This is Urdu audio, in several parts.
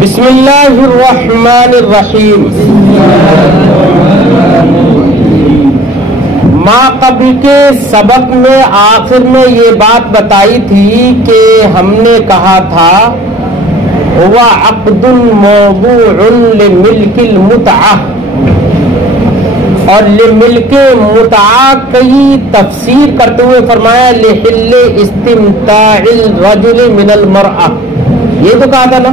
بسم اللہ الرحمن الرحیم. ما قبل کے سبق میں آخر میں یہ بات بتائی تھی کہ ہم نے کہا تھا ہوا عقد موضوع لملک المتعہ، اور لملک متعہ کی تفسیر کرتے ہوئے فرمایا لحل استمتاع الرجل من المرأة. یہ تو کہا تھا نا،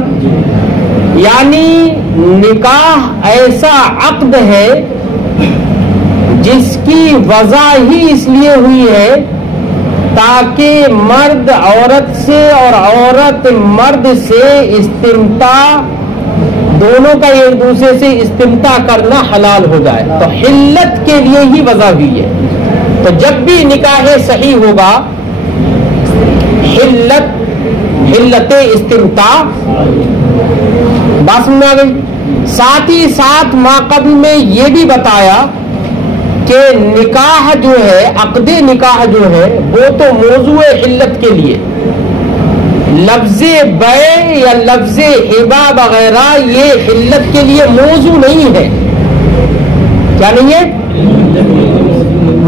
یعنی نکاح ایسا عقد ہے جس کی وضع ہی اس لیے ہوئی ہے تاکہ مرد عورت سے اور عورت مرد سے استمتاع، دونوں کا ایک دوسرے سے استمتاع کرنا حلال ہو جائے. تو حلت کے لیے ہی وضع ہوئی ہے. تو جب بھی نکاح صحیح ہوگا حلت استمتاع، بات سمجھ میں آ گئی. ساتھ ہی ساتھ ماقبل میں یہ بھی بتایا کہ نکاح جو ہے، عقد نکاح جو ہے وہ تو موضوع حلت کے لیے، لفظ بیع یا لفظ ہبہ وغیرہ یہ حلت کے لیے موضوع نہیں ہے. کیا نہیں ہے؟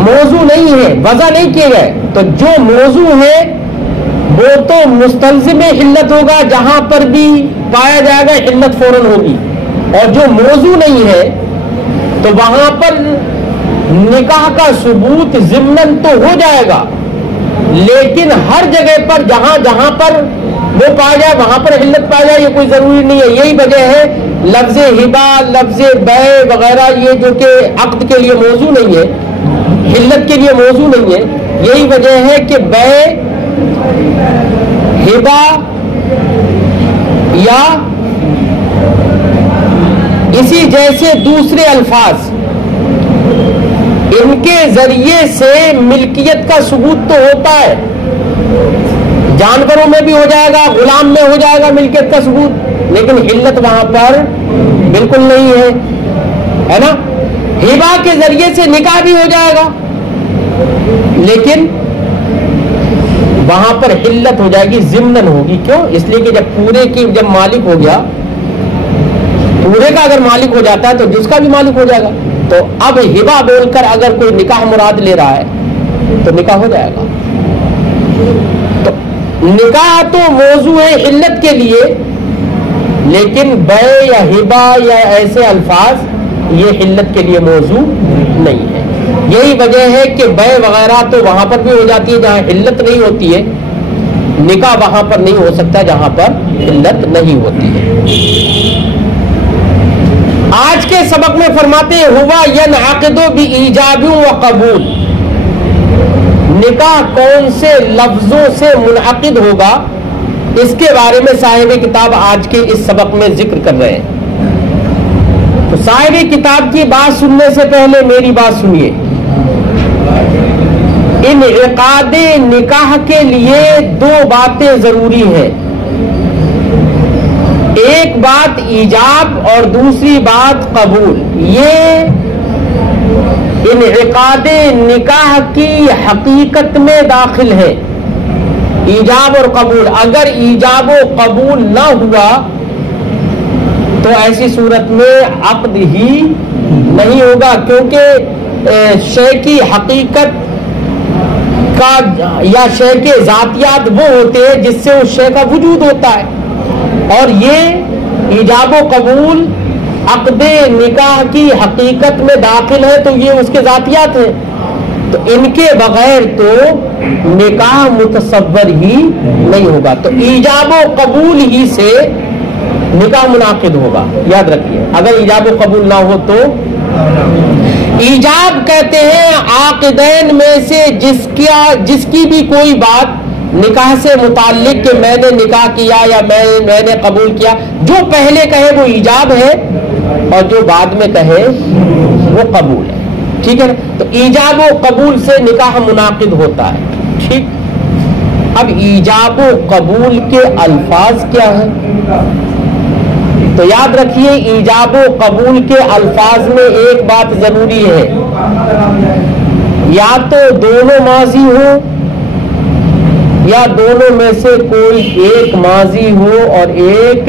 موضوع نہیں ہے، وضع نہیں کیے گئے. تو جو موضوع ہے وہ تو مستلزم حلت ہوگا، جہاں پر بھی پایا جائے گا حلت فوراً ہوگی. اور جو موضوع نہیں ہے تو وہاں پر نکاح کا ثبوت ضمناً تو ہو جائے گا، لیکن ہر جگہ پر جہاں جہاں پر وہ پایا جائے وہاں پر حلت پایا جائے یہ کوئی ضروری نہیں ہے. یہی وجہ ہے لفظ ہبہ، لفظ بیع وغیرہ یہ جو کہ عقد کے لیے موضوع نہیں ہے، حلت کے لیے موضوع نہیں ہے. یہی وجہ ہے کہ بیع، ہبہ یا اسی جیسے دوسرے الفاظ، ان کے ذریعے سے ملکیت کا ثبوت تو ہوتا ہے. جانوروں میں بھی ہو جائے گا، غلام میں ہو جائے گا ملکیت کا ثبوت، لیکن حلت وہاں پر بالکل نہیں ہے نا. ہبہ کے ذریعے سے نکاح بھی ہو جائے گا، لیکن وہاں پر حلت ہو جائے گی، ضمناً ہوگی. کیوں؟ اس لیے کہ جب پورے کی جب مالک ہو گیا، پورے کا اگر مالک ہو جاتا ہے تو جس کا بھی مالک ہو جائے گا. تو اب ہبہ بول کر اگر کوئی نکاح مراد لے رہا ہے تو نکاح ہو جائے گا. تو نکاح تو موضوع ہے حلت کے لیے، لیکن بیع یا ہبہ یا ایسے الفاظ یہ حلت کے لیے موضوع نہیں ہے. یہی وجہ ہے کہ بیع وغیرہ تو وہاں پر بھی ہو جاتی ہے جہاں حلت نہیں ہوتی ہے، نکاح وہاں پر نہیں ہو سکتا جہاں پر حلت نہیں ہوتی ہے. آج کے سبق میں فرماتے ہوا ینعقد بایجاب و قبول، نکاح کون سے لفظوں سے منعقد ہوگا اس کے بارے میں صاحب کتاب آج کے اس سبق میں ذکر کر رہے ہیں. تو صاحب کتاب کی بات سننے سے پہلے میری بات سنیے. انعقاد نکاح کے لیے دو باتیں ضروری ہیں، ایک بات ایجاب اور دوسری بات قبول. یہ انعقاد نکاح کی حقیقت میں داخل ہے، ایجاب اور قبول. اگر ایجاب و قبول نہ ہوا تو ایسی صورت میں عقد ہی نہیں ہوگا، کیونکہ شے کی حقیقت کا یا شے کے ذاتیات وہ ہوتے ہیں جس سے اس شے کا وجود ہوتا ہے، اور یہ ایجاب و قبول عقد نکاح کی حقیقت میں داخل ہے تو یہ اس کے ذاتیات ہیں. تو ان کے بغیر تو نکاح متصور ہی نہیں ہوگا. تو ایجاب و قبول ہی سے نکاح منعقد ہوگا. یاد رکھیے، اگر ایجاب و قبول نہ ہو تو ایجاب کہتے ہیں عاقدین میں سے جس کی بھی کوئی بات نکاح سے متعلق کہ میں نے نکاح کیا یا میں نے قبول کیا، جو پہلے کہے وہ ایجاب ہے اور جو بعد میں کہے وہ قبول ہے. ٹھیک ہے نا؟ تو ایجاب و قبول سے نکاح منعقد ہوتا ہے. ٹھیک. اب ایجاب و قبول کے الفاظ کیا ہیں؟ تو یاد رکھیے ایجاب و قبول کے الفاظ میں ایک بات ضروری ہے، یا تو دونوں ماضی ہو یا دونوں میں سے کوئی ایک ماضی ہو اور ایک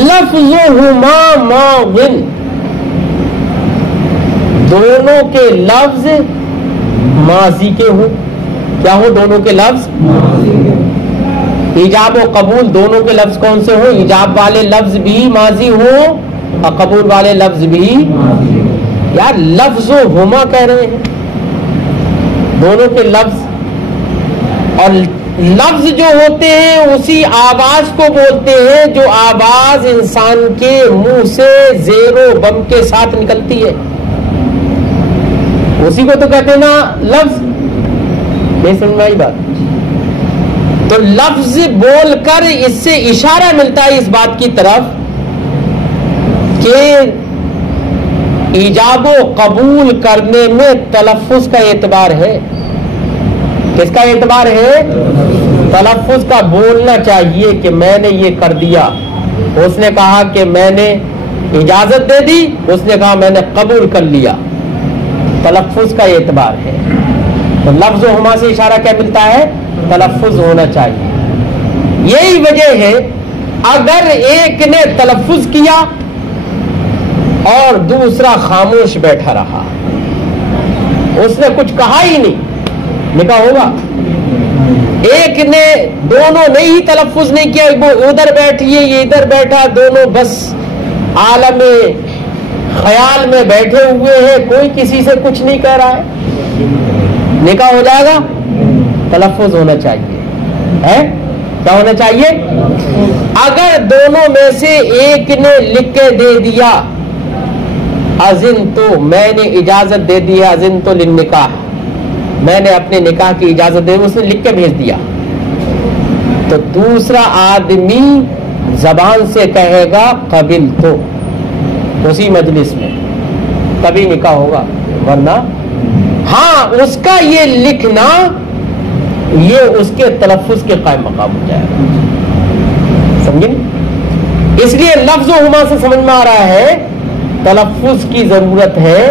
لفظہما ماضٍ، دونوں کے لفظ ماضی کے ہوں. کیا ہو؟ دونوں کے لفظ. ایجاب و قبول دونوں کے لفظ کون سے ہوں؟ ایجاب والے لفظ بھی ماضی ہوں اور قبول والے لفظ بھی. یار لفظ ہما کہہ رہے ہیں، دونوں کے لفظ. اور لفظ جو ہوتے ہیں اسی آواز کو بولتے ہیں جو آواز انسان کے منہ سے زیر و بم کے ساتھ نکلتی ہے، اسی کو تو کہتے ہیں نا لفظ. نہیں سمجھ میں آئی بات؟ تو لفظ بول کر اس سے اشارہ ملتا ہے اس بات کی طرف کہ ایجاب و قبول کرنے میں تلفظ کا اعتبار ہے. کس کا اعتبار ہے؟ تلفظ کا. بولنا چاہیے کہ میں نے یہ کر دیا، اس نے کہا کہ میں نے اجازت دے دی، اس نے کہا میں نے قبول کر لیا. تلفظ کا اعتبار ہے. تو لفظ و ہما سے اشارہ کیا ملتا ہے؟ تلفظ ہونا چاہیے. یہی وجہ ہے اگر ایک نے تلفظ کیا اور دوسرا خاموش بیٹھا رہا، اس نے کچھ کہا ہی نہیں، نکاح ہوگا؟ ایک نے، دونوں نے ہی تلفظ نہیں کیا، وہ ادھر بیٹھی ہے یہ ادھر بیٹھا، دونوں بس عالم خیال میں بیٹھے ہوئے ہیں، کوئی کسی سے کچھ نہیں کہہ رہا ہے، نکاح ہو جائے گا؟ تلفظ ہونا چاہیے. ہے کیا ہونا چاہیے؟ اگر دونوں میں سے ایک نے لکھ کے دے دیا اذن تو، میں نے اجازت دے دی، اذن تو للنکاح، میں نے اپنے نکاح کی اجازت دے دی، اس نے لکھ کے بھیج دیا، تو دوسرا آدمی زبان سے کہے گا قبل تو، اسی مجلس میں تبھی نکاح ہوگا، ورنہ ہاں اس کا یہ لکھنا یہ اس کے تلفظ کے قائم مقام ہو جائے گا. سمجھیں؟ اس لیے لفظ و ہما سے سمجھ میں آ رہا ہے تلفظ کی ضرورت ہے،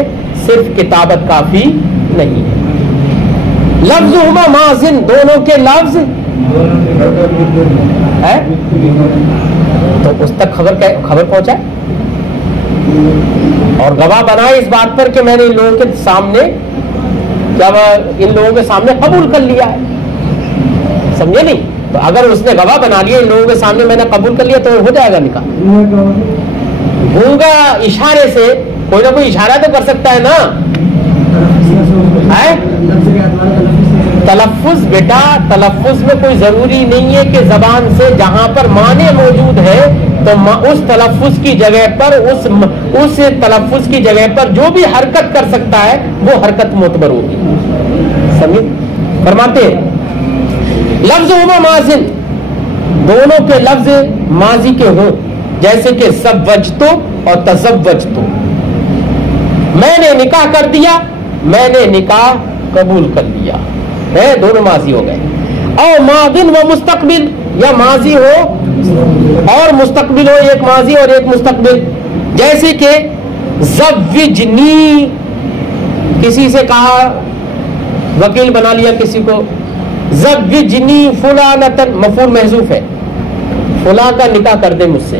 صرف کتابت کافی نہیں ہے. لفظ و ہما ماضٍ، دونوں کے لفظ ہے، تو اس تک خبر پہنچائے اور گواہ بنائے اس بات پر کہ میں نے ان لوگوں کے سامنے، جب ان لوگوں کے سامنے قبول کر لیا ہے. سمجھے نہیں؟ تو اگر اس نے گواہ بنا لیا ان لوگوں کے سامنے میں نے قبول کر لیا تو ہو جائے گا نکاح. گونگا اشارے سے کوئی نہ کوئی اشارہ تو کر سکتا ہے نا. تلفظ بیٹا، تلفظ میں کوئی ضروری نہیں ہے کہ زبان سے، جہاں پر معنی موجود ہے تو اس تلفظ کی جگہ پر، اس تلفظ کی جگہ پر جو بھی حرکت کر سکتا ہے وہ حرکت معتبر ہوگی. سمجھ؟ فرماتے لفظ ہما ماضٍ، دونوں کے لفظ ماضی کے ہوں، جیسے کہ زوجتو اور تزوجتو، میں نے نکاح کر دیا، میں نے نکاح قبول کر لیا ہے، دونوں ماضی ہو گئے. اور ماضٍ و مستقبل، یا ماضی ہو اور مستقبل ہو، ایک ماضی اور ایک مستقبل. جیسے کہ زوجنی، کسی سے کہا، وکیل بنا لیا کسی کو، زوجنی فلانتن، مفعول محذوف ہے، فلاں کا نکاح کر دے مجھ سے،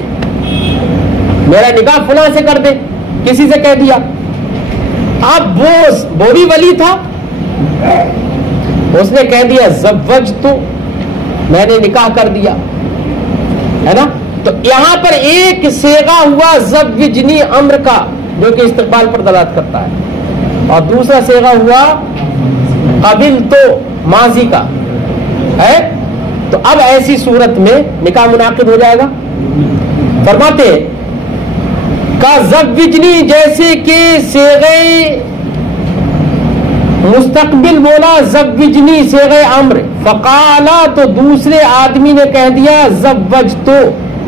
میرا نکاح فلاں سے کر دے، کسی سے کہہ دیا. اب وہ بھی ولی تھا، اس نے کہہ دیا زوجتو، میں نے نکاح کر دیا، ہے نا. تو یہاں پر ایک صیغہ ہوا زوجنی امر کا جو کہ استقبال پر دلالت کرتا ہے، اور دوسرا صیغہ ہوا قبل تو ماضی کا ہے. تو اب ایسی صورت میں نکاح منعقد ہو جائے گا. فرماتے کا زوجنی، جیسے کہ صیغہ مستقبل بولا زوجنی صیغہ امر، فقالا تو دوسرے آدمی نے کہہ دیا زوجتو،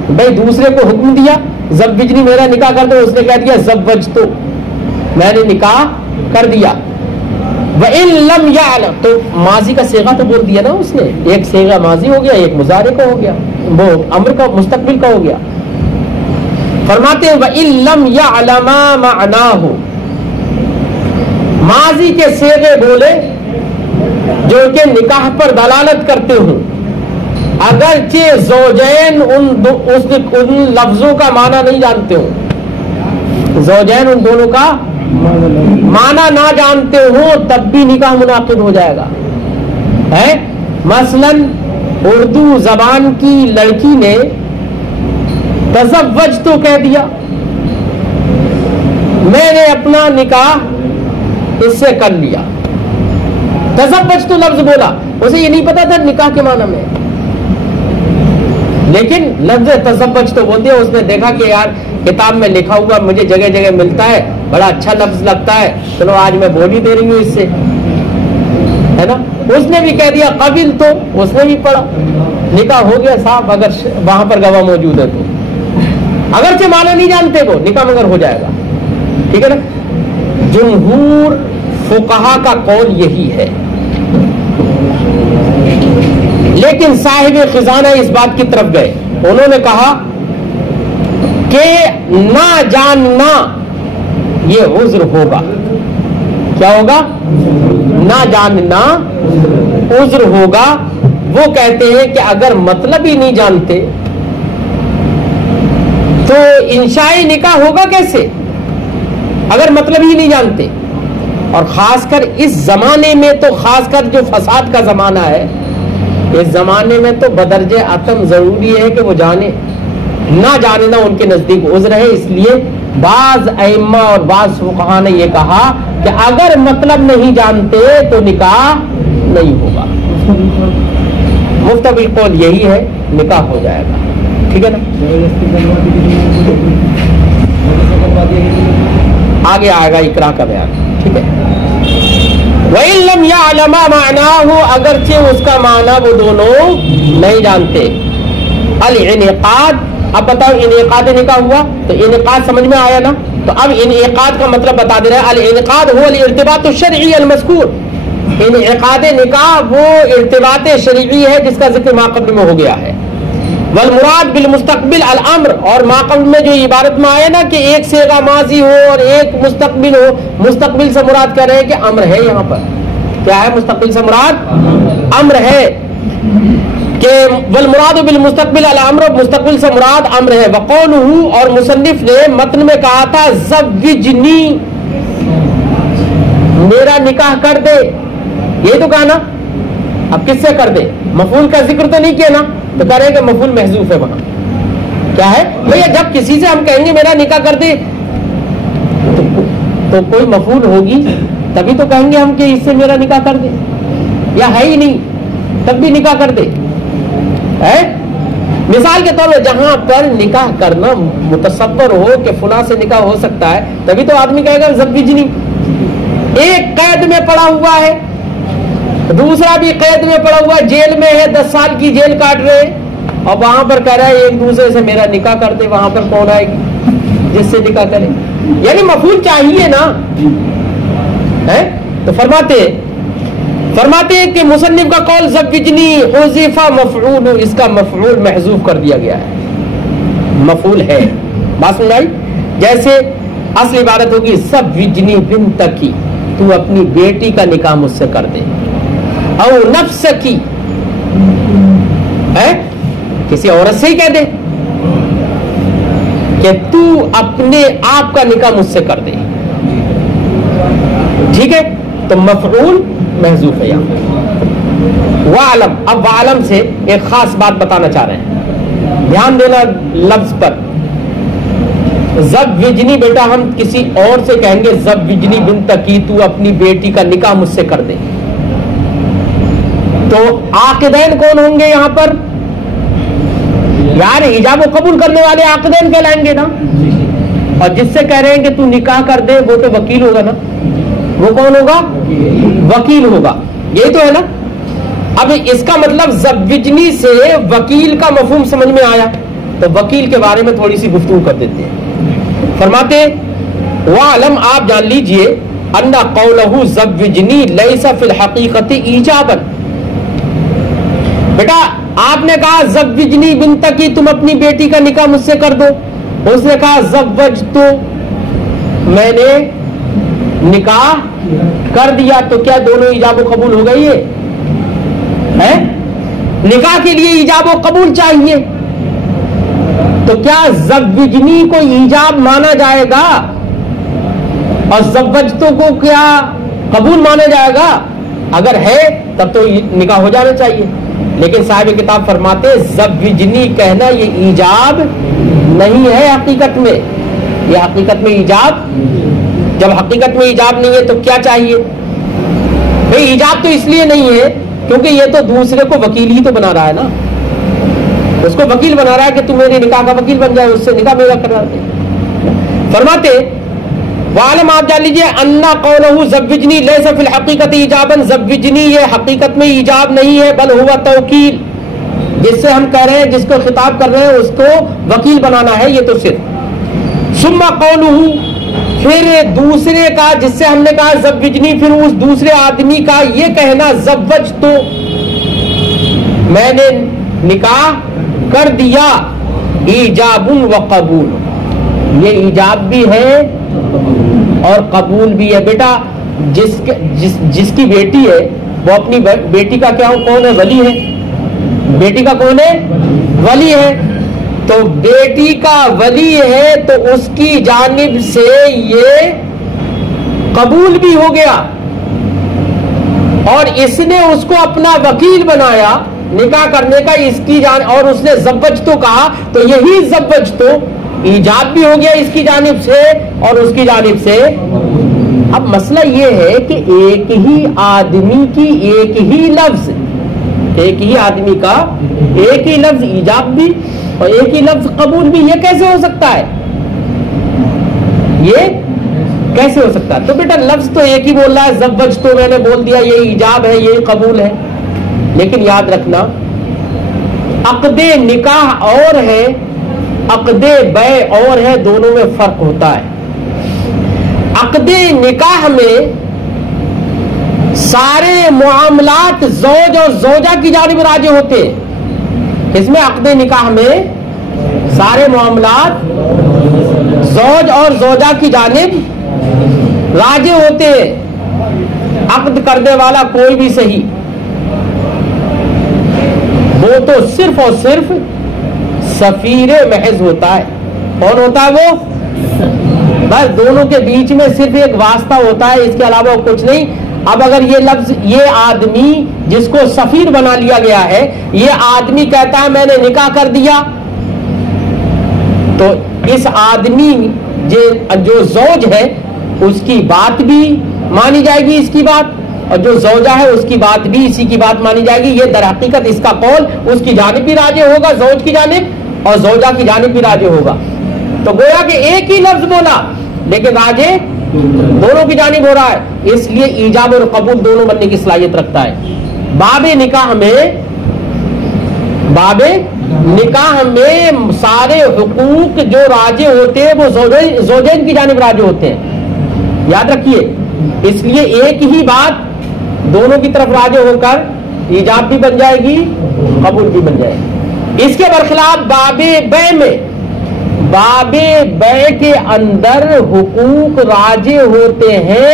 بھائی دوسرے کو حکم دیا زوجنی میرا نکاح کر دو، اس نے کہہ دیا زوجتو، میں نے نکاح کر دیا. وَإِن لَمْ يَعْلَمْ، تو ماضی کا صیغہ تو بول دیا نا اس نے، ایک صیغہ ماضی ہو گیا، ایک مضارع کا ہو گیا، وہ امر کا مستقبل کا ہو گیا. فرماتے ہیں وَإِن لَمْ يَعْلَمَا مَعْنَاهُ، ماضی کے صیغے بولے جو کہ نکاح پر دلالت کرتے ہوں، اگرچہ زوجین ان لفظوں کا معنی نہیں جانتے ہوں، زوجین ان دونوں کا معنی نہ جانتے ہوں، تب بھی نکاح منعقد ہو جائے گا. ہے مثلا اردو زبان کی لڑکی نے تزوج تو کہہ دیا، میں نے اپنا نکاح اس سے کر لیا. تزوج تو لفظ بولا، اسے یہ نہیں پتا تھا نکاح کے معنی میں، لیکن لفظ تزوج تو بول دیا. اس نے دیکھا کہ یار کتاب میں لکھا ہوا مجھے جگہ جگہ ملتا ہے، بڑا اچھا لفظ لگتا ہے، چلو آج میں بول ہی دے رہی ہوں اس سے، ہے نا. اس نے بھی کہہ دیا قبل، تو اس نے بھی پڑھا، نکاح ہو گیا صاحب. اگر وہاں پر گواہ موجود ہے تو اگرچہ معنی نہیں جانتے وہ، نکاح مگر ہو جائے گا. ٹھیک ہے نا. جمہور فقہا کا قول یہی ہے، لیکن صاحب خزانہ اس بات کی طرف گئے. انہوں نے کہا کہ نہ جاننا یہ عذر ہوگا. کیا ہوگا؟ نہ جاننا عذر ہوگا. وہ کہتے ہیں کہ اگر مطلب ہی نہیں جانتے تو انشائی نکاح ہوگا کیسے اگر مطلب ہی نہیں جانتے. اور خاص کر اس زمانے میں تو، خاص کر جو فساد کا زمانہ ہے، اس زمانے میں تو بدرجہ عتم ضروری ہے کہ وہ جانے. نہ جاننا ان کے نزدیک عذر ہے. اس لیے بعض ائمہ اور بعض فقہا نے یہ کہا کہ اگر مطلب نہیں جانتے تو نکاح نہیں ہوگا. مفتوی قول یہی ہے، نکاح ہو جائے گا. ٹھیک ہے نا. آگے آئے گا اکراہ کا بیان. ٹھیک ہے. وَإِن لَمْ يَعْلَمَا مَعْنَاهُ، اگرچہ اس کا معنی وہ دونوں نہیں جانتے. الانعقاد، اب بتاؤ انعقاد نکاح ہوا تو انعقاد سمجھ میں آیا نا. تو اب انعقاد کا مطلب بتا دے رہے ہیں. الانعقاد هو الارتباط الشرعی المذکور. انعقاد نکاح وہ ارتباط شرعی ہے جس کا ذکر ماقبل میں ہو گیا ہے. والمراد بالمستقبل الامر، اور ماقبل میں جو عبارت میں آیا نا کہ ایک صیغہ ماضی ہو اور ایک مستقبل ہو، مستقبل سے مراد کر رہے ہیں کہ امر ہے. یہاں پر کیا ہے؟ مستقبل سے مراد امر ہے کہ والمراد بالمستقبل الامر، مستقبل سے مراد امر ہے. وقولہ، اور مصنف نے متن میں کہا تھا زوجنی، میرا نکاح کر دے. یہ تو کہا نا. اب کس سے کر دے؟ مفعول کا ذکر تو نہیں کیا نا، تو کہہ رہے ہیں کہ مفعول محذوف ہے. وہاں کیا ہے بھیا؟ جب کسی سے ہم کہیں گے میرا نکاح کر دے تو کوئی مفعول ہوگی تبھی تو کہیں گے ہم کہ اس سے میرا نکاح کر دے، یا ہے ہی نہیں تب بھی نکاح کر دے. مثال کے طور پر جہاں پر نکاح کرنا متصور ہو کہ فلاں سے نکاح ہو سکتا ہے، تبھی تو آدمی کہے گا زوجنی. ایک قید میں پڑا ہوا ہے، دوسرا بھی قید میں پڑا ہوا ہے، جیل میں ہے، 10 سال کی جیل کاٹ رہے، اور وہاں پر کہہ رہا ہے ایک دوسرے سے میرا نکاح کر دے. وہاں پر کون آئے گی جس سے نکاح کرے؟ یعنی مفعول چاہیے نا. تو فرماتے ہیں کہ مصنف کا قول زوجنی حذف مفعول، اس کا مفعول محذوف کر دیا گیا ہے. مفعول ہے، بات سمجھ آئی؟ جیسے اصل عبارت ہوگی زوجنی بنتکی، تو اپنی بیٹی کا نکاح مجھ سے کر دے. او نفس کی، کسی عورت سے ہی کہہ دے کہ تو اپنے آپ کا نکاح مجھ سے کر دے. ٹھیک ہے. تو مفعول محذوف ہے یہاں. وعلم، اب وعلم سے ایک خاص بات بتانا چاہ رہے ہیں، دھیان دینا لفظ پر. زوجنی، بیٹا ہم کسی اور سے کہیں گے زوجنی بنتکی، تو اپنی بیٹی کا نکاح مجھ سے کر دے. تو عاقدین کون ہوں گے یہاں پر؟ یار ایجاب و قبول کرنے والے عاقدین کہلائیں گے نا. اور جس سے کہہ رہے ہیں کہ تو نکاح کر دے وہ تو وکیل ہوگا نا. وہ کون ہوگا؟ وکیل ہوگا. یہی تو ہے نا. اب اس کا مطلب زوجنی سے وکیل کا مفہوم سمجھ میں آیا، تو وکیل کے بارے میں تھوڑی سی گفتگو کر دیتے ہیں. فرماتے وعلم، آپ جان لیجئے، ان قولہ زوجنی لیس فی الحقیقت ایجابا. بیٹا آپ نے کہا زوجنی بنتکی، تم اپنی بیٹی کا نکاح مجھ سے کر دو. اس نے کہا زوجتو، میں نے نکاح کر دیا. تو کیا دونوں ایجاب و قبول ہو گئی ہے؟ نکاح کے لیے ایجاب و قبول چاہیے، تو کیا زوجنی کو ایجاب مانا جائے گا اور زوجتو کو کیا قبول مانا جائے گا؟ اگر ہے تب تو نکاح ہو جانا چاہیے، لیکن صاحب کتاب فرماتے زوجنی کہنا یہ ایجاب نہیں ہے حقیقت میں، یہ حقیقت میں ایجاب، جب حقیقت میں ایجاب نہیں ہے تو کیا چاہیے؟ بھئی ایجاب تو اس لیے نہیں ہے کیونکہ یہ تو دوسرے کو وکیل ہی تو بنا رہا ہے نا، اس کو وکیل بنا رہا ہے کہ تم میرے نکاح کا وکیل بن جائے، اس سے نکاح میرا کرا دے۔ فرماتے وعلم، آپ جان لیجیے، انا قولہ زوجنی لیس فی الحقیقت ایجابا، زوجنی یہ حقیقت میں ایجاب نہیں ہے، بل ہوا توکیل، جس سے ہم کہہ رہے ہیں، جس کو خطاب کر رہے ہیں اس کو وکیل بنانا ہے، یہ تو صرف۔ ثم قولہ، پھر دوسرے کا جس سے ہم نے کہا زوجنی، پھر اس دوسرے آدمی کا یہ کہنا زوجتو، میں نے نکاح کر دیا، ایجاب و قبول، یہ ایجاب بھی ہے اور قبول بھی ہے۔ بیٹا جس کی بیٹی ہے وہ اپنی بیٹی کا کیا کون ہے؟ ولی ہے۔ بیٹی کا کون ہے؟ ولی ہے۔ تو بیٹی کا ولی ہے تو اس کی جانب سے یہ قبول بھی ہو گیا، اور اس نے اس کو اپنا وکیل بنایا نکاح کرنے کا، اس کی جان، اور اس نے زوجتو کہا تو یہی زوجتو ایجاب بھی ہو گیا اس کی جانب سے اور اس کی جانب سے۔ اب مسئلہ یہ ہے کہ ایک ہی آدمی کی ایک ہی لفظ، ایک ہی آدمی کا ایک ہی لفظ ایجاب بھی اور ایک ہی لفظ قبول بھی، یہ کیسے ہو سکتا ہے؟ یہ کیسے ہو سکتا ہے؟ تو بیٹا لفظ تو ایک ہی بول رہا ہے، زوجتو میں نے بول دیا، یہ ایجاب ہے، یہ قبول ہے، لیکن یاد رکھنا عقد نکاح اور ہے، عقد بیع اور ہے، دونوں میں فرق ہوتا ہے۔ عقد نکاح میں سارے معاملات زوج اور زوجہ کی جانب راجع ہوتے ہیں، اس میں عقد نکاح میں سارے معاملات زوج اور زوجہ کی جانب راجع ہوتے ہیں، عقد کرنے والا کوئی بھی صحیح، وہ تو صرف اور صرف سفیر محض ہوتا ہے۔ کون ہوتا ہے وہ؟ بس دونوں کے بیچ میں صرف ایک واسطہ ہوتا ہے، اس کے علاوہ کچھ نہیں۔ اب اگر یہ لفظ، یہ آدمی جس کو سفیر بنا لیا گیا ہے، یہ آدمی کہتا ہے میں نے نکاح کر دیا، تو اس آدمی جو زوج ہے اس کی بات بھی مانی جائے گی، اس کی بات، اور جو زوجہ ہے اس کی بات بھی اسی کی بات مانی جائے گی۔ یہ در حقیقت اس کا قول اس کی جانب بھی راجع ہوگا، زوج کی جانب، اور زوجہ کی جانب بھی راجع ہوگا۔ تو گویا کہ ایک ہی لفظ بولا لیکن راجع دونوں کی جانب ہو رہا ہے، اس لیے ایجاب اور قبول دونوں بننے کی صلاحیت رکھتا ہے۔ باب نکاح میں سارے حقوق جو راجع ہوتے ہیں وہ زوجین کی جانب راجع ہوتے ہیں، یاد رکھیے۔ اس لیے ایک ہی بات دونوں کی طرف راجع ہو کر ایجاب بھی بن جائے گی، قبول بھی بن جائے گی۔ اس کے برخلاف باب بیع کے اندر حقوق راجع ہوتے ہیں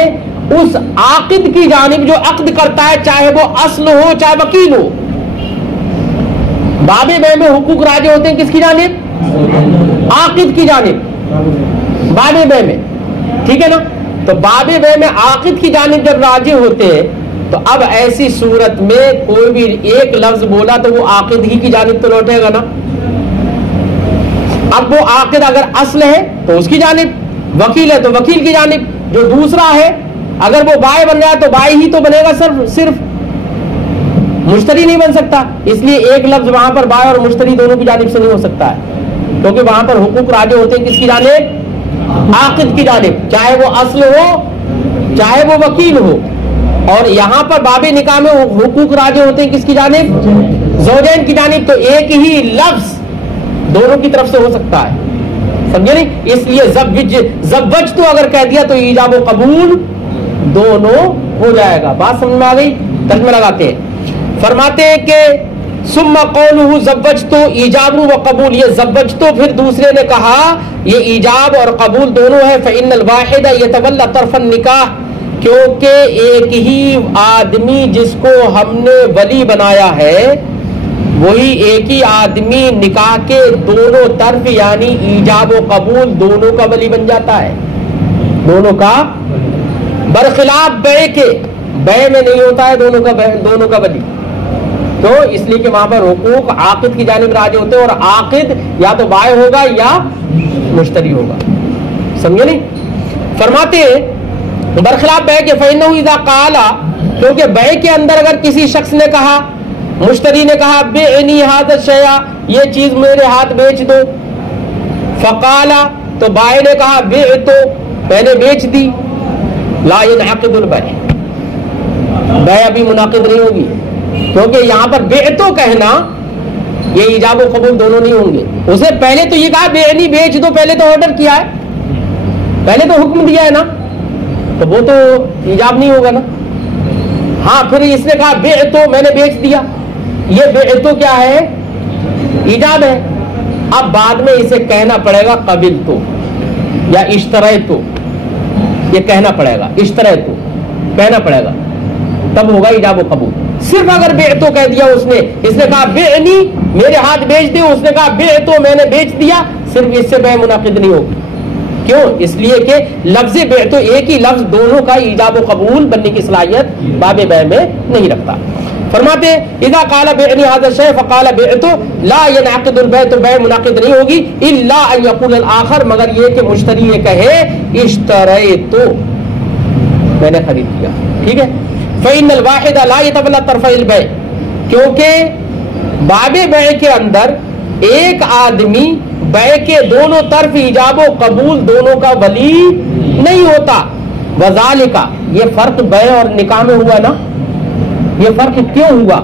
اس عاقد کی جانب جو عقد کرتا ہے، چاہے وہ اصل ہو چاہے وکیل ہو۔ باب بیع میں حقوق راجع ہوتے ہیں کس کی جانب؟ عاقد کی جانب، باب بیع میں، ٹھیک ہے نا؟ تو باب بیع میں عاقد کی جانب جب راجع ہوتے ہیں تو اب ایسی صورت میں کوئی بھی ایک لفظ بولا تو وہ عاقد ہی کی جانب تو لوٹے گا نا۔ اب وہ عاقد اگر اصل ہے تو اس کی جانب، وکیل ہے تو وکیل کی جانب، جو دوسرا ہے اگر وہ بائع بن جائے تو بائع ہی تو بنے گا، صرف مشتری نہیں بن سکتا۔ اس لیے ایک لفظ وہاں پر بائع اور مشتری دونوں کی جانب سے نہیں ہو سکتا ہے، کیونکہ وہاں پر حقوق راجع ہوتے ہیں کس کی جانب؟ عاقد کی جانب، چاہے وہ اصل ہو چاہے وہ وکیل ہو۔ اور یہاں پر باب نکاح میں حقوق راجع ہوتے ہیں کس کی جانب؟ زوجین کی جانب۔ تو ایک ہی لفظ دونوں کی طرف سے ہو سکتا ہے، سمجھے نہیں؟ اس لیے زوج تو اگر کہہ دیا تو ایجاب و قبول دونوں ہو جائے گا۔ بات سمجھ میں آ گئی؟ ترجمہ لگاتے ہیں، فرماتے ہیں کہ ثم قولہ زوجتو ایجاب و قبول، یہ زوجتو پھر دوسرے نے کہا یہ ایجاب اور قبول دونوں ہے۔ فإن الواحد يتولى طرف النکاح، کیونکہ ایک ہی آدمی جس کو ہم نے ولی بنایا ہے وہی ایک ہی آدمی نکاح کے دونوں طرف یعنی ایجاب و قبول دونوں کا ولی بن جاتا ہے، دونوں کا، برخلاف بے کے، بے میں نہیں ہوتا ہے دونوں کا ولی، تو اس لیے کہ وہاں پر حقوق عاقد کی جانب راجع ہوتے ہیں، اور عاقد یا تو بائع ہوگا یا مشتری ہوگا، سمجھے نہیں؟ فرماتے ہیں برخلاف بے کے فإنه إذا قال، کیونکہ بے کے اندر اگر کسی شخص نے کہا، مشتری نے کہا بِعْنِي هَذَا الشَّيْءَ، یہ چیز میرے ہاتھ بیچ دو، فقال، تو بائع نے کہا بِعْتُ، میں نے بیچ دی، لا ينعقد البيع، بیع ابھی منعقد نہیں ہوگی، کیونکہ یہاں پر بِعْتُ کہنا یہ ایجاب و قبول دونوں نہیں ہوں گے، اسے پہلے تو یہ کہا بِعْنِي بیچ دو، پہلے تو آرڈر کیا ہے، پہلے تو حکم دیا ہے نا، تو وہ تو ایجاب نہیں ہوگا نا، ہاں پھر اس نے کہا بِعْتُ، میں نے بیچ دیا، یہ بِعْتُ کیا ہے؟ ایجاب ہے، اب بعد میں اسے کہنا پڑے گا قبلتُ یا اشتریتُ، یہ کہنا پڑے گا، اشتریتُ کہنا پڑے گا، تب ہوگا ایجاب و قبول۔ صرف اگر بِعْتُ کہہ دیا اس نے کہا بِعْنِی، میرے ہاتھ بیچ دے، اس نے کہا بِعْتُ، میں نے بیچ دیا، صرف اس سے بیع منعقد نہیں ہوگی، کیوں؟ اس لیے کہ لفظ بِعْتُ ایک ہی لفظ دونوں کا ایجاب و قبول بننے کی صلاحیت باب بیع میں نہیں رکھتا۔ فرماتے اذا قال بِعْنِي هذا الشيء فقال بِعْتُ لا ينعقد البيع، تو بیع منعقد نہیں ہوگی، الا ان يقول الاخر، مگر یہ کہ مشتری یہ کہے اشتریت، میں نے خرید لیا، ٹھیک ہے، فإن الواحد لا يتولى طرفي البيع، کیونکہ باب بیع کے اندر ایک آدمی بیع کے دونوں طرف ایجاب و قبول دونوں کا ولی نہیں ہوتا، وذالک، یہ فرق بیع اور نکاح میں ہوا نا، یہ فرق کیوں ہوا؟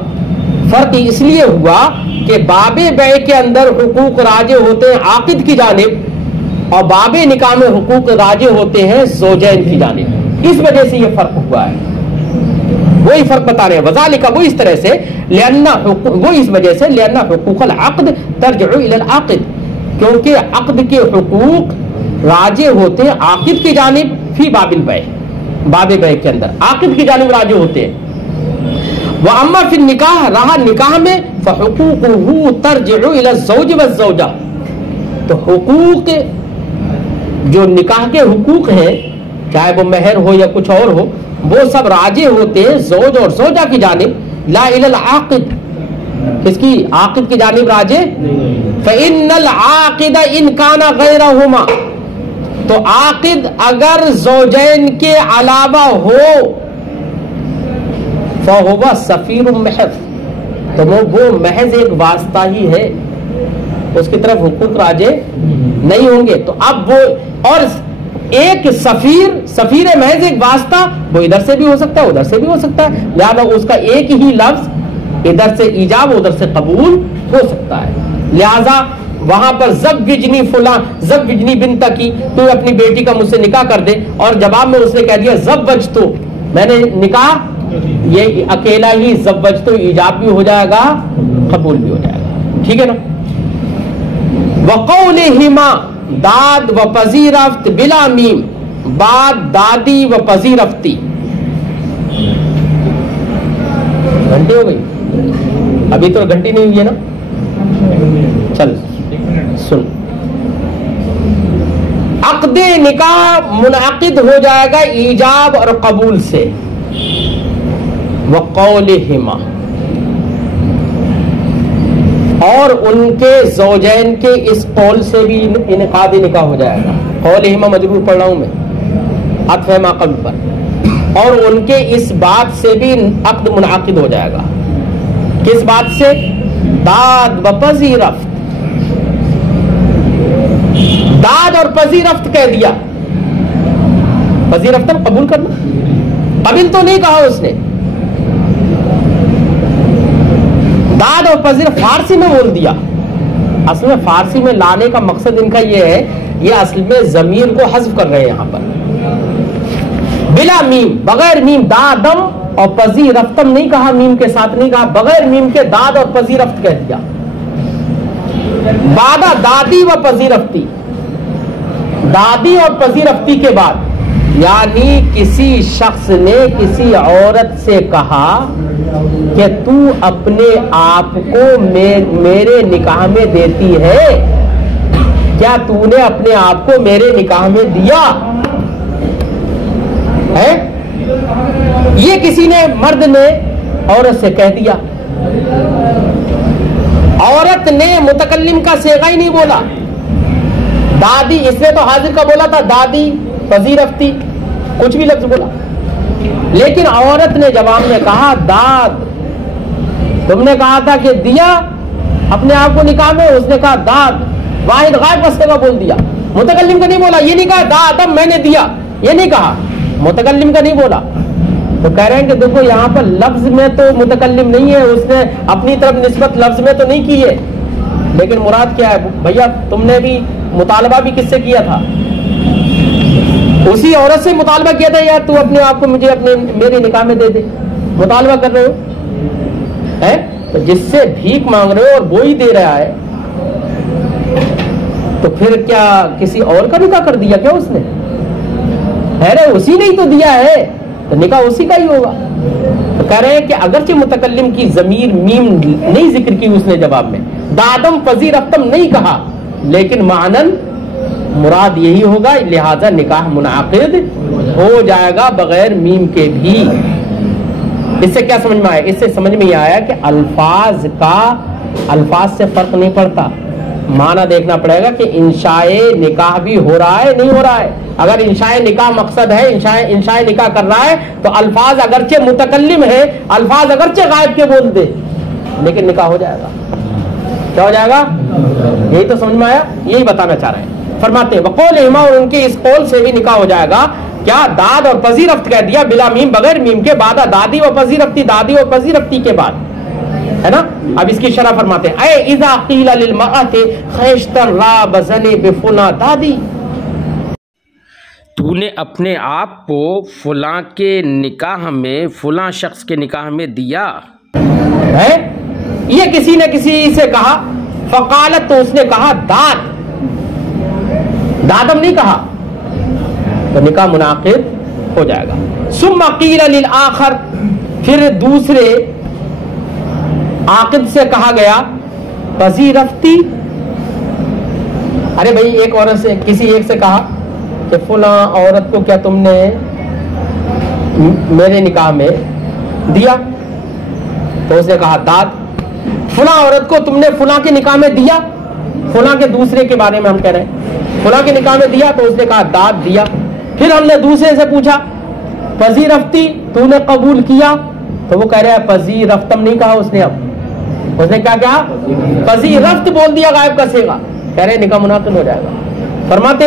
فرق اس لیے ہوا کہ باب بیع کے اندر حقوق راجع ہوتے ہیں عاقد کی جانب، اور باب نکاح میں حقوق راجع ہوتے ہیں زوجین کی جانب، اس وجہ سے یہ فرق ہوا ہے، وہی فرق بتا رہے ہیں، وذالک، وہ اس طرح سے، وہ اس وجہ سے، لأن حقوق العقد ترجع الى العاقد، کیونکہ عقد کے حقوق راجع ہوتے ہیں عاقد کی جانب، فی باب البیع، باب بیع کے اندر عاقد کی جانب راجع ہوتے ہیں، وَأَمَّا فِي النِّكَاحِ، رہا نکاح میں، فَحُقُوقُهُ تَرْجِعُ إِلَى الزَّوْجِ وَالزَّوْجَةِ، تو حقوق جو نکاح کے حقوق ہیں، چاہے وہ مہر ہو یا کچھ اور ہو، وہ سب راجع ہوتے ہیں زوج اور زوجہ کی جانب، لا إِلَى الْعَاقِدِ، کس کی؟ عاقد کی جانب راجع، فَإِنَّ الْعَاقِدَ إِنْ كَانَ غَيْرَهُمَا، تو عاقد اگر زوجین کے علاوہ ہو، فَهُوَ سَفِيرٌ مَحْضٌ، تو وہ محض ایک واسطہ ہی ہے، اس کی طرف حقوق راجع نہیں ہوں گے، تو اب وہ، اور ایک سفیر محض ایک واسطہ، وہ ادھر سے بھی ہو سکتا ہے ادھر سے بھی ہو سکتا ہے، لہذا اس کا ایک ہی لفظ ادھر سے ایجاب ادھر سے قبول ہو سکتا ہے، لہذا وہاں پر زوجنی فلاں، زوجنی بنت کی، تو اپنی بیٹی کا مجھ سے نکاح کر دے، اور جواب میں اس نے کہہ دیا زوجتو، میں نے نکاح، یہ اکیلا ہی زوجتو ایجاب بھی ہو جائے گا قبول بھی ہو جائے گا، ٹھیک ہے نا۔ وقولہما، داد و پذیرفت بلا میم، بعد دادی و پذیرفتی، گھنٹی ہو گئی؟ ابھی تو گھنٹی نہیں ہوئی ہے نا، چل سن، عقد نکاح منعقد ہو جائے گا ایجاب اور قبول سے، وقولہما، اور ان کے زوجین کے اس قول سے بھی انعقاد نکاح ہو جائے گا، قولہما مجرور پڑھ رہا ہوں میں، عطف ہے ما قبل پر، اور ان کے اس بات سے بھی عقد منعقد ہو جائے گا، کس بات سے؟ داد و پذیرفت، داد اور پذیرفت کہہ دیا، پذیرفتن قبول کرنا، قبل تو نہیں کہا اس نے، داد اور پذیر فارسی میں بول دیا، اصل میں فارسی میں لانے کا مقصد ان کا یہ ہے، یہ اصل میں ضمیر کو حذف کر رہے ہیں یہاں پر، بلا میم، بغیر میم، دادم اور پذیرفتم نہیں کہا، میم کے ساتھ نہیں کہا، بغیر میم کے داد اور پذیرفت کہہ دیا، بعد دادی و پذیرفتی، دادی اور پذیرفتی کے بعد، یعنی کسی شخص نے کسی عورت سے کہا کہ تو اپنے آپ کو میرے نکاح میں دیتی ہے؟ کیا تو نے اپنے آپ کو میرے نکاح میں دیا ہے؟ یہ کسی نے مرد نے عورت سے کہہ دیا. عورت نے متکلم کا صیغہ ہی نہیں بولا. دادی، اس نے تو حاضر کا بولا تھا، دادی، پذیرفتی، کچھ بھی لفظ بولا. لیکن عورت نے جواب میں کہا داد. تم نے کہا تھا کہ دیا اپنے آپ کو نکاح میں، اس نے کہا داد. واحد غائب کا صیغہ بول دیا، متکلم کا نہیں بولا. یہ نہیں کہا داد میں نے دیا، یہ نہیں کہا، متکلم کا نہیں بولا. تو کہہ رہے ہیں کہ دیکھو یہاں پر لفظ میں تو متکلم نہیں ہے، اس نے اپنی طرف نسبت لفظ میں تو نہیں کی ہے، لیکن مراد کیا ہے بھیا؟ تم نے بھی مطالبہ بھی کس سے کیا تھا؟ اسی عورت سے مطالبہ کیا تھا، یار تو اپنے آپ کو مجھے میرے نکاح میں دے دے. مطالبہ کر رہے ہو ہے، تو جس سے بھیک مانگ رہے ہو اور وہی دے رہا ہے، تو پھر کیا کسی اور کا نکاح کر دیا کیا اس نے؟ ہے اسی نے ہی تو دیا ہے، تو نکاح اسی کا ہی ہوگا. تو کہہ رہے ہیں کہ اگرچہ متکلم کی ضمیر میم نہیں ذکر کی اس نے جواب میں، دادم پذیرفتم نہیں کہا، لیکن معنن مراد یہی ہوگا، لہذا نکاح منعقد ہو جائے گا بغیر میم کے بھی. اس سے کیا سمجھ میں آیا؟ اس سے سمجھ میں یہ آیا کہ الفاظ سے فرق نہیں پڑتا، معنی دیکھنا پڑے گا کہ انشاء نکاح بھی ہو رہا ہے نہیں ہو رہا ہے. اگر انشاء نکاح مقصد ہے، انشاء نکاح کر رہا ہے، تو الفاظ اگرچہ متکلم ہے، الفاظ اگرچہ غائب کے بول دے، لیکن نکاح ہو جائے گا. کیا ہو جائے گا؟ یہی تو سمجھ میں آیا، یہی بتانا چاہ رہے ہیں. فرماتے ہیں وقولہما، اور ان کے اس قول سے بھی نکاح ہو جائے گا. کیا داد اور پذیرفت کہہ دیا بلا میم، بغیر میم کے، بعد دادی و پذیرفتی، دادی و پذیرفتی کے بعد، ہے نا. اب اس کی شرح فرماتے ہیں اے اذا قیل للمرأۃ خیشتر را بزن بفنا دادی، تو نے اپنے آپ کو فلاں کے نکاح میں، فلاں شخص کے نکاح میں دیا ہے. یہ کسی نے کسی سے کہا، فقالت، تو اس نے کہا داد، دادم نہیں کہا، تو نکاح منعقد ہو جائے گا. ثم قیل للآخر، پھر دوسرے عاقد سے کہا گیا پذیرفتی. ارے بھائی ایک عورت سے کسی ایک سے کہا کہ فلاں عورت کو کیا تم نے میرے نکاح میں دیا؟ تو اس نے کہا داد. فلاں عورت کو تم نے فلاں کے نکاح میں دیا؟ فلاں کے دوسرے کے بارے میں ہم کہہ رہے ہیں، فلاں کے نکاح میں دیا، تو اس نے کہا داد دیا. پھر ہم نے دوسرے سے پوچھا پذیرفتی، تو نے قبول کیا؟ تو وہ کہہ رہا ہے پذیرفتم نہیں کہا اس نے. اب اس نے کیا کہا؟ پذیرفت بول دیا، غائب کا صیغہ. کہہ رہے نکاح منعقد ہو جائے گا. فرماتے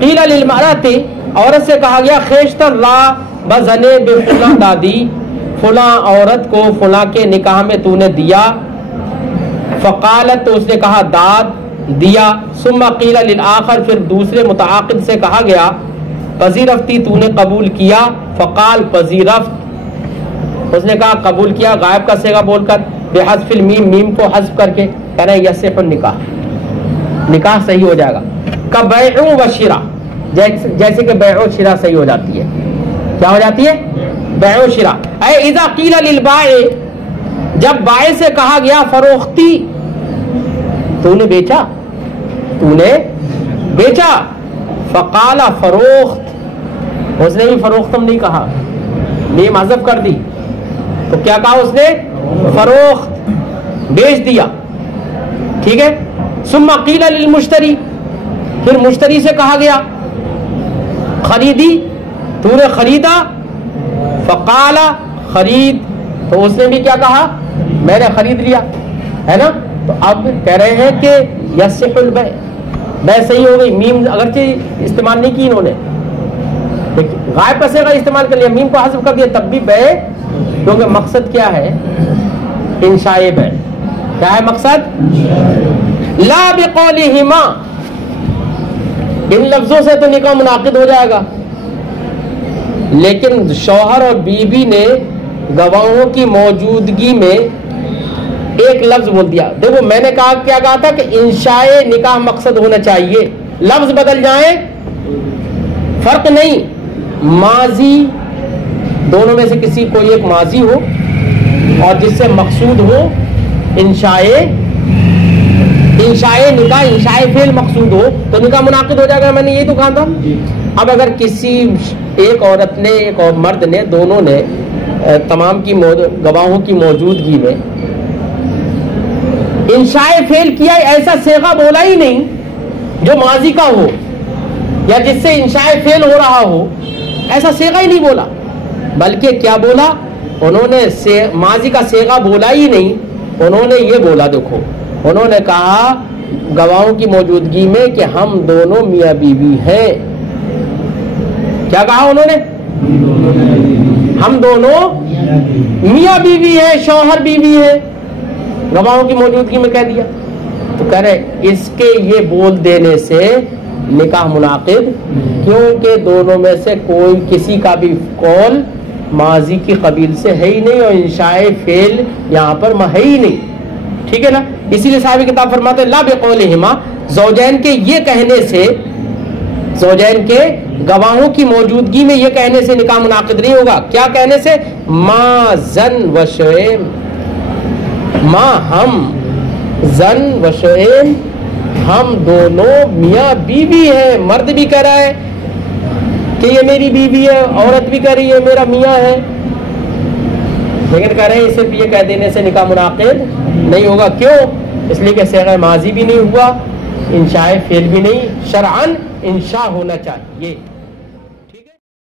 قیل للمرأۃ، عورت سے کہا گیا خیشتر را بزن بفلاں دادی، فلاں عورت کو فلاں کے نکاح میں تو نے دیا. فقالت، تو اس نے کہا داد دیا. ثم قیل للآخر، پھر دوسرے متعاقد سے کہا گیا پذیرفتی، تو نے قبول کیا. فقال پذیرفت، اس نے کہا قبول کیا، غائب کا صیغہ بول کر، بحذف المیم، میم کو حذف کر کے. کہہ رہے یصح النکاح، نکاح صحیح ہو جائے گا. کبیع و شراء، جیسے کہ بیع و شراء صحیح ہو جاتی ہے. کیا ہو جاتی ہے؟ بیع و شراء. اے اذا قیل للبائع، جب بائع سے کہا گیا فروختی، تو نے بیچا، تو نے بیچا. فقال فروخت، اس نے بھی فروختم نہیں کہا، میم حذف کر دی. تو کیا کہا اس نے؟ فروخت، بیچ دیا. ٹھیک ہے. ثم قیل للمشتری، پھر مشتری سے کہا گیا خریدی، تو نے خریدا. فقال خرید، تو اس نے بھی کیا کہا؟ میں نے خرید لیا، ہے نا. تو اب کہہ رہے ہیں کہ یصح البیع، بیع صحیح ہو گئی. میم اگرچہ استعمال نہیں کی انہوں نے، غائب کا صیغہ استعمال کر لیا، میم کو حذف کر دیا، تب بھی بیع، کیونکہ مقصد کیا ہے؟ انشاء بیع. کیا ہے مقصد؟ لا بقولہما، ان لفظوں سے تو نکاح منعقد ہو جائے گا، لیکن شوہر اور بیوی نے گواہوں کی موجودگی میں ایک لفظ بول دیا. دیکھو میں نے کیا کہا تھا کہ انشاء نکاح مقصد ہونا چاہیے، لفظ بدل جائیں فرق نہیں. ماضی، دونوں میں سے کسی کوئی ایک ماضی ہو اور جس سے مقصود ہو انشائے نکاح، انشائے فعل مقصود ہو تو نکاح منعقد ہو جائے گا. میں نے یہی تو کہا تھا. اب اگر کسی ایک عورت نے ایک اور مرد نے دونوں نے تمام کی گواہوں کی موجودگی میں انشائے فعل کیا، ایسا صیغہ بولا ہی نہیں جو ماضی کا ہو یا جس سے انشائے فعل ہو رہا ہو، ایسا صیغہ ہی نہیں بولا. بلکہ کیا بولا انہوں نے؟ ماضی کا صیغہ بولا ہی نہیں. انہوں نے یہ بولا، دیکھو انہوں نے کہا گواہوں کی موجودگی میں کہ ہم دونوں میاں بیوی ہیں. کیا کہا انہوں نے؟ ہم دونوں میاں بیوی ہیں، شوہر بیوی ہیں. گواہوں کی موجودگی میں کہہ دیا. تو کہہ رہے اس کے یہ بول دینے سے نکاح منعقد، کیونکہ دونوں میں سے کوئی کسی کا بھی قول ماضی کی قبیل سے ہے ہی نہیں اور انشائے فعل یہاں پر ہے ہی نہیں. ٹھیک ہے نا؟ اسی لیے صاحب کتاب فرماتے ہیں لا بقولہما، زوجین کے یہ کہنے سے، زوجین کے گواہوں کی موجودگی میں یہ کہنے سے نکاح منعقد نہیں ہوگا. کیا کہنے سے؟ ما زن و شعیم، ما ہم، زن و شعیم ہم دونوں میاں بیوی ہیں. مرد بھی کہہ رہا ہے کہ یہ میری بیوی ہے، عورت بھی کہہ رہی ہے میرا میاں ہے، لیکن کہہ رہے ہیں صرف یہ کہہ دینے سے نکاح منعقد نہیں ہوگا. کیوں؟ اس لیے کہ صیغہ ماضی بھی نہیں ہوا، انشاء فعل بھی نہیں. شرعاً انشاء ہونا چاہیے.